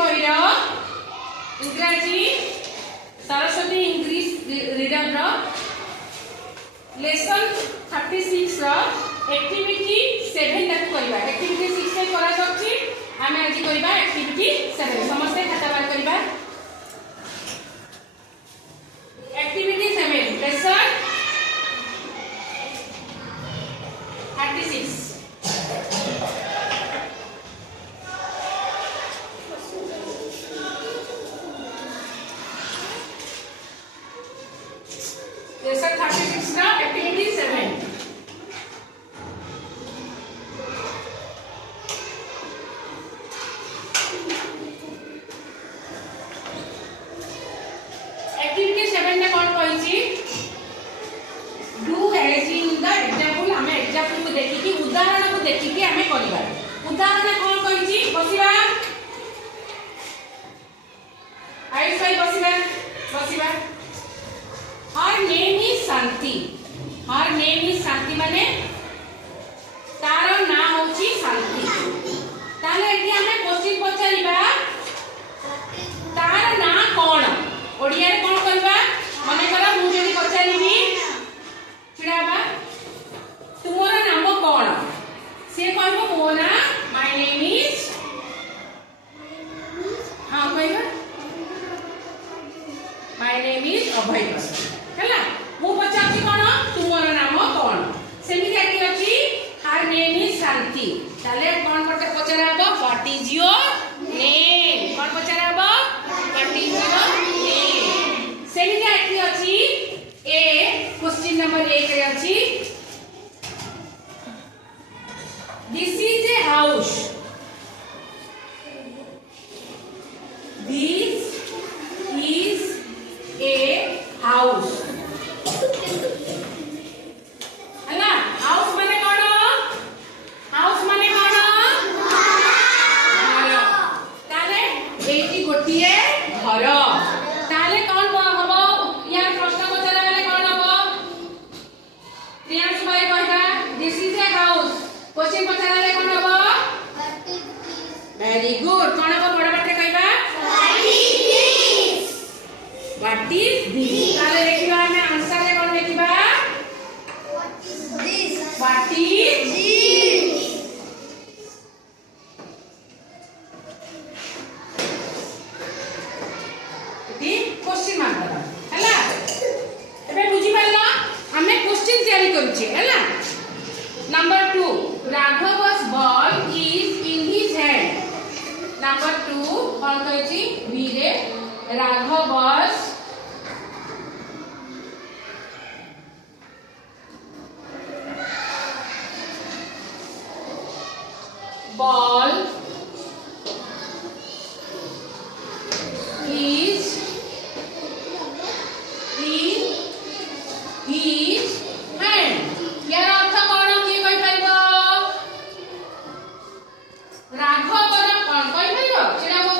বহির ইংরাজী Saraswati English reader रो lesson 36 रो activity 7 तक करबा एक्टिविटी 6 से करा जाछि आमे आज करबा एक्टिविटी 7 समस्त खाता बार करबा एक्टिविटी 7 लेसन 36 lesson 36 का activity 7 activity 7 ने कौन कहिछि do as in the example हमें example को देखि कि उदाहरण को देखि कि हमें करबा उदाहरण कौन कहिछि बसिबा आइस भाई बसिबा बसिबा Her name is Shanti. Her name is Shanti माने तारो ना होची शांति ताले एठी हमें क्वेश्चन पछारिबा तार ना कोन ओडिया रे कोन करबा माने करा मु जदी पछारिबी छिडाबा तुमरो नाम कोन से कहबो मो ना माय नेम इज हां कहबा माय नेम इज अभय हला मु पचाछि कोन तुमरो नाम कोन सेमी जाति अछि हर नेम इज शांति ताले कोन पचाराबो व्हाट इज योर नेम कोन पचाराबो व्हाट इज योर नेम सेमी जाति अछि ए क्वेश्चन नंबर 1 रे अछि this is a house this is a house हला हाउस माने कोन हाउस माने कोन घर ताले एटी गोटिए घर ताले कोन हबो या प्रश्न पचरा वाले कोन हबो प्रियांशु भाई कहबा this is a house question पचरा वाले कोन हबो वेरी गुड कोन हबो बड़ बाटे कहबा व्हाट इज दिस ताले देखिबा हमें आंसर रे कोन लिखिबा what is this the question mark दबा हला एबे बुझी पाला हमें क्वेश्चन तैयारी करछि हला नंबर 2 राघव's ball is in his hand number 2 कोन कहछि बी रे राघव's ball is in his hand यार अर्थ कोन की कहि परबो राघवर कोन कहि परबो सेना को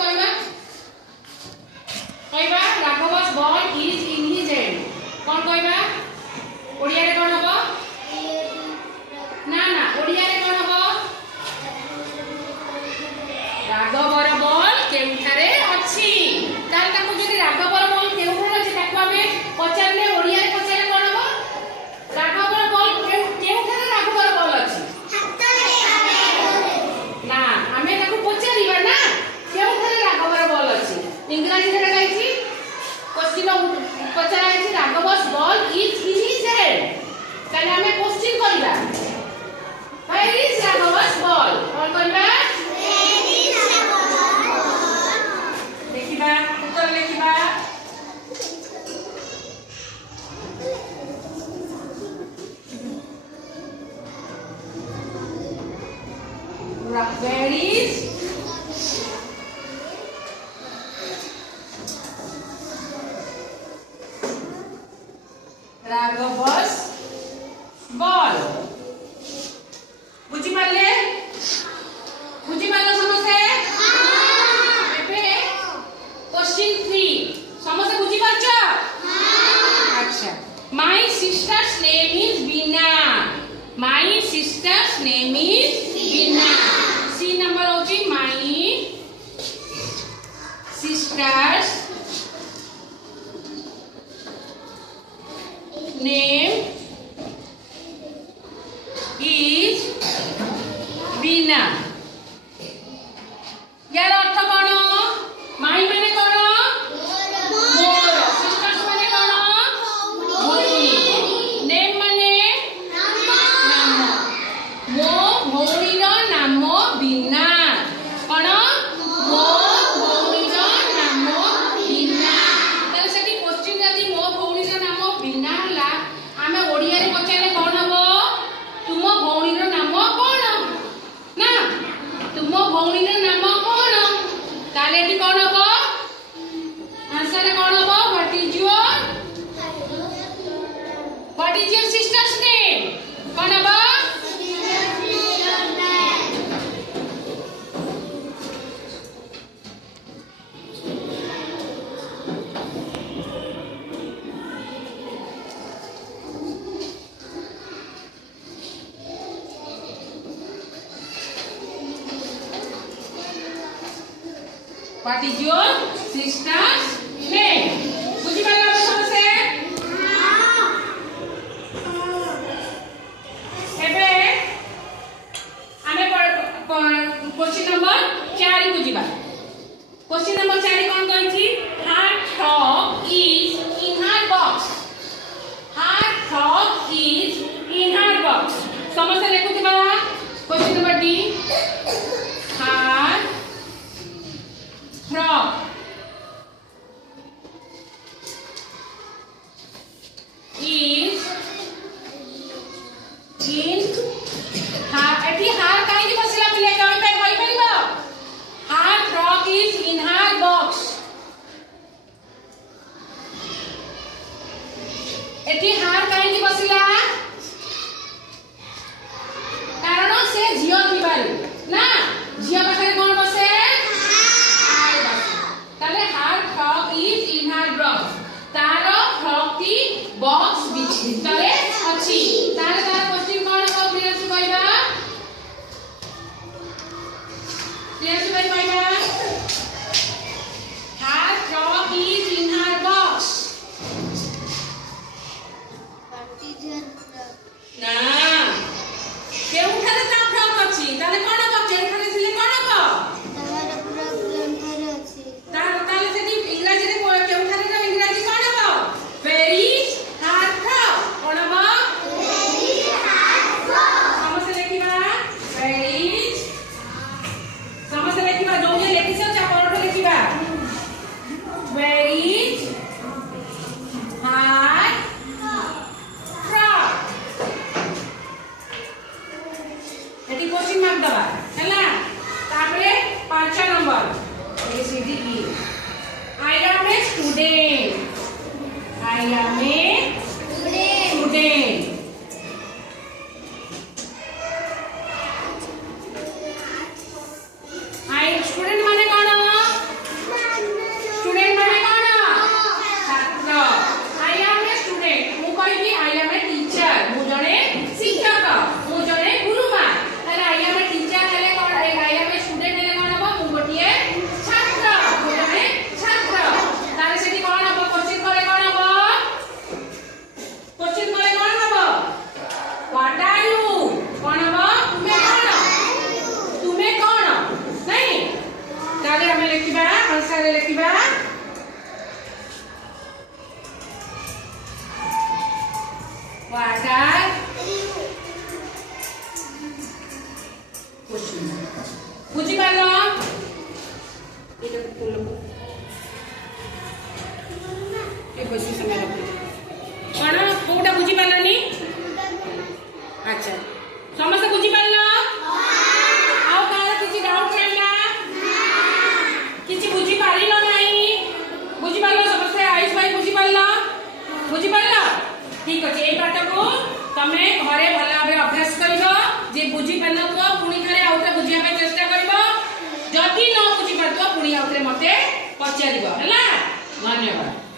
कहबा राघव's ball is in his hand कोन कहबा ओडिया रे कोन हबो ना ना ओडिया रे कोन हबो राघवर बॉल केउठारे अछि ताल ताको जदी राघवर बॉल केउठारे अछि ताको हमें पचारले ओडिया रे पचारले कोन हबो राघवर बॉल केउठारे राघवर बॉल अछि हातरे ना हमें ताको पचारिबा ना केउठारे राघवर बॉल अछि इंग्लिश रे गाइछि क्वेश्चन पचारा अछि राघव's ball is in his hand ताले हमें क्वेश्चन करिबा where is राघव's ball कोन करबा देखिबा उत्तर लिखिबा where is राघव's ball बुझी पाले समस्या एबे क्वेश्चन 3 समस्या बुझी पाछो अच्छा my sister's name is Bina My sister's name is Veena. C number होची ଭଉଣୀର ନାମ ବିନା। କଣ? ମୋ ଭଉଣୀର ନାମ ବିନା। ତାହେଲେ ସେଠି କ୍ୱେଶ୍ଚିନ୍ ଯଦି ମୋ ଭଉଣୀର ନାମ ବିନା ହେଲା, ଆମେ ଓଡ଼ିଆରେ ପଚାରିଲେ କଣ ହବ? ତୁମ ଭଉଣୀର ନାମ କଣ? ନା, ତୁମ ଭଉଣୀର ନାମ କଣ? ତାହେଲେ ଏଠି କଣ ହବ? ଆନ୍ସରରେ କଣ ହବ? What is your sister's name? कौन है बा? What is your sister's name? बुझी पाला आप समझे? क्वेश्चन नंबर 4 को जीवा। क्वेश्चन नंबर 4 कोन कहछि? Her frog is in her box. Her frog is in her box. समस्या लिखु दिबा। Question number D, her frog is in her, एठी हार काई कि बसला पिले कम पे कहि परिबो? Her frog is in her box. एठी हार काई कि बसला? कारण से झियो दिबारी ना, झियो पाखरे कोन बसे? हार बसे। ताले her frog is in her box. Taro frock T box भितरे अछि। ताले तार क्वेश्चन कोन को प्रियसु कहबा? प्रियसु कहबा her frog is in her box. ना, केउ खाले ता फ्रॉक अछि। ताले कोन को केउ खाले थिले कोन को? तमार प्रॉब्लम थारे अछि। ताले सेठी इंग्लिश रे केउ खाले रो इंग्लिश कोन को? Where is her frog? कोन को? Where is her frog? समझे लेखिबा? Where is, समझे लेखिबा। जोगे लेखिसो चापड़ लेखिबा। Where is her frog? एटी क्वेश्चन मार्क दबा हैला। तापरे 5 number A C D E. I am a student. I am a student. I student माने कोन? स्टूडेंट माने कोन? छात्र। I am a student। मु कहिबी I am a teacher। मु जने शिक्षक, मु जने गुरुमा। अरे I am a teacher हेले कोन? I am a student हेले कोन हबो? मु गोटिए छात्र, मु जने छात्र। तारे सेठी कोन हबो? क्वेश्चन करे कोन हबो? क्वेश्चन करे कोन हबो? What are you? कोन हबो? तुमे कोन? तुमे कोन? नहीं, ताले हमें लिखिबा, आंसर लिखिबा। What are question? बुझी पालो? एटा बोलो। ए बसी समय रखो। कोन कोटा बुझी पालनी? अच्छा, समस्त बुझी पालो? हां। कार किछि डाउट रहला? किछि बुझी पारिलो नाही? बुझी पालो समस्त? आयुष भाई बुझी पालो? बुझी पालो? ठीक अछि। ए पाठ को तमे घरे भला भाबे अभ्यास करिवो। जे बुझी पानतो पुनी थरे आउते बुझिया पे चेष्टा करिवो। जदि न बुझी पारतो पुनी आउते मते पचारिवो हैला। धन्यवाद।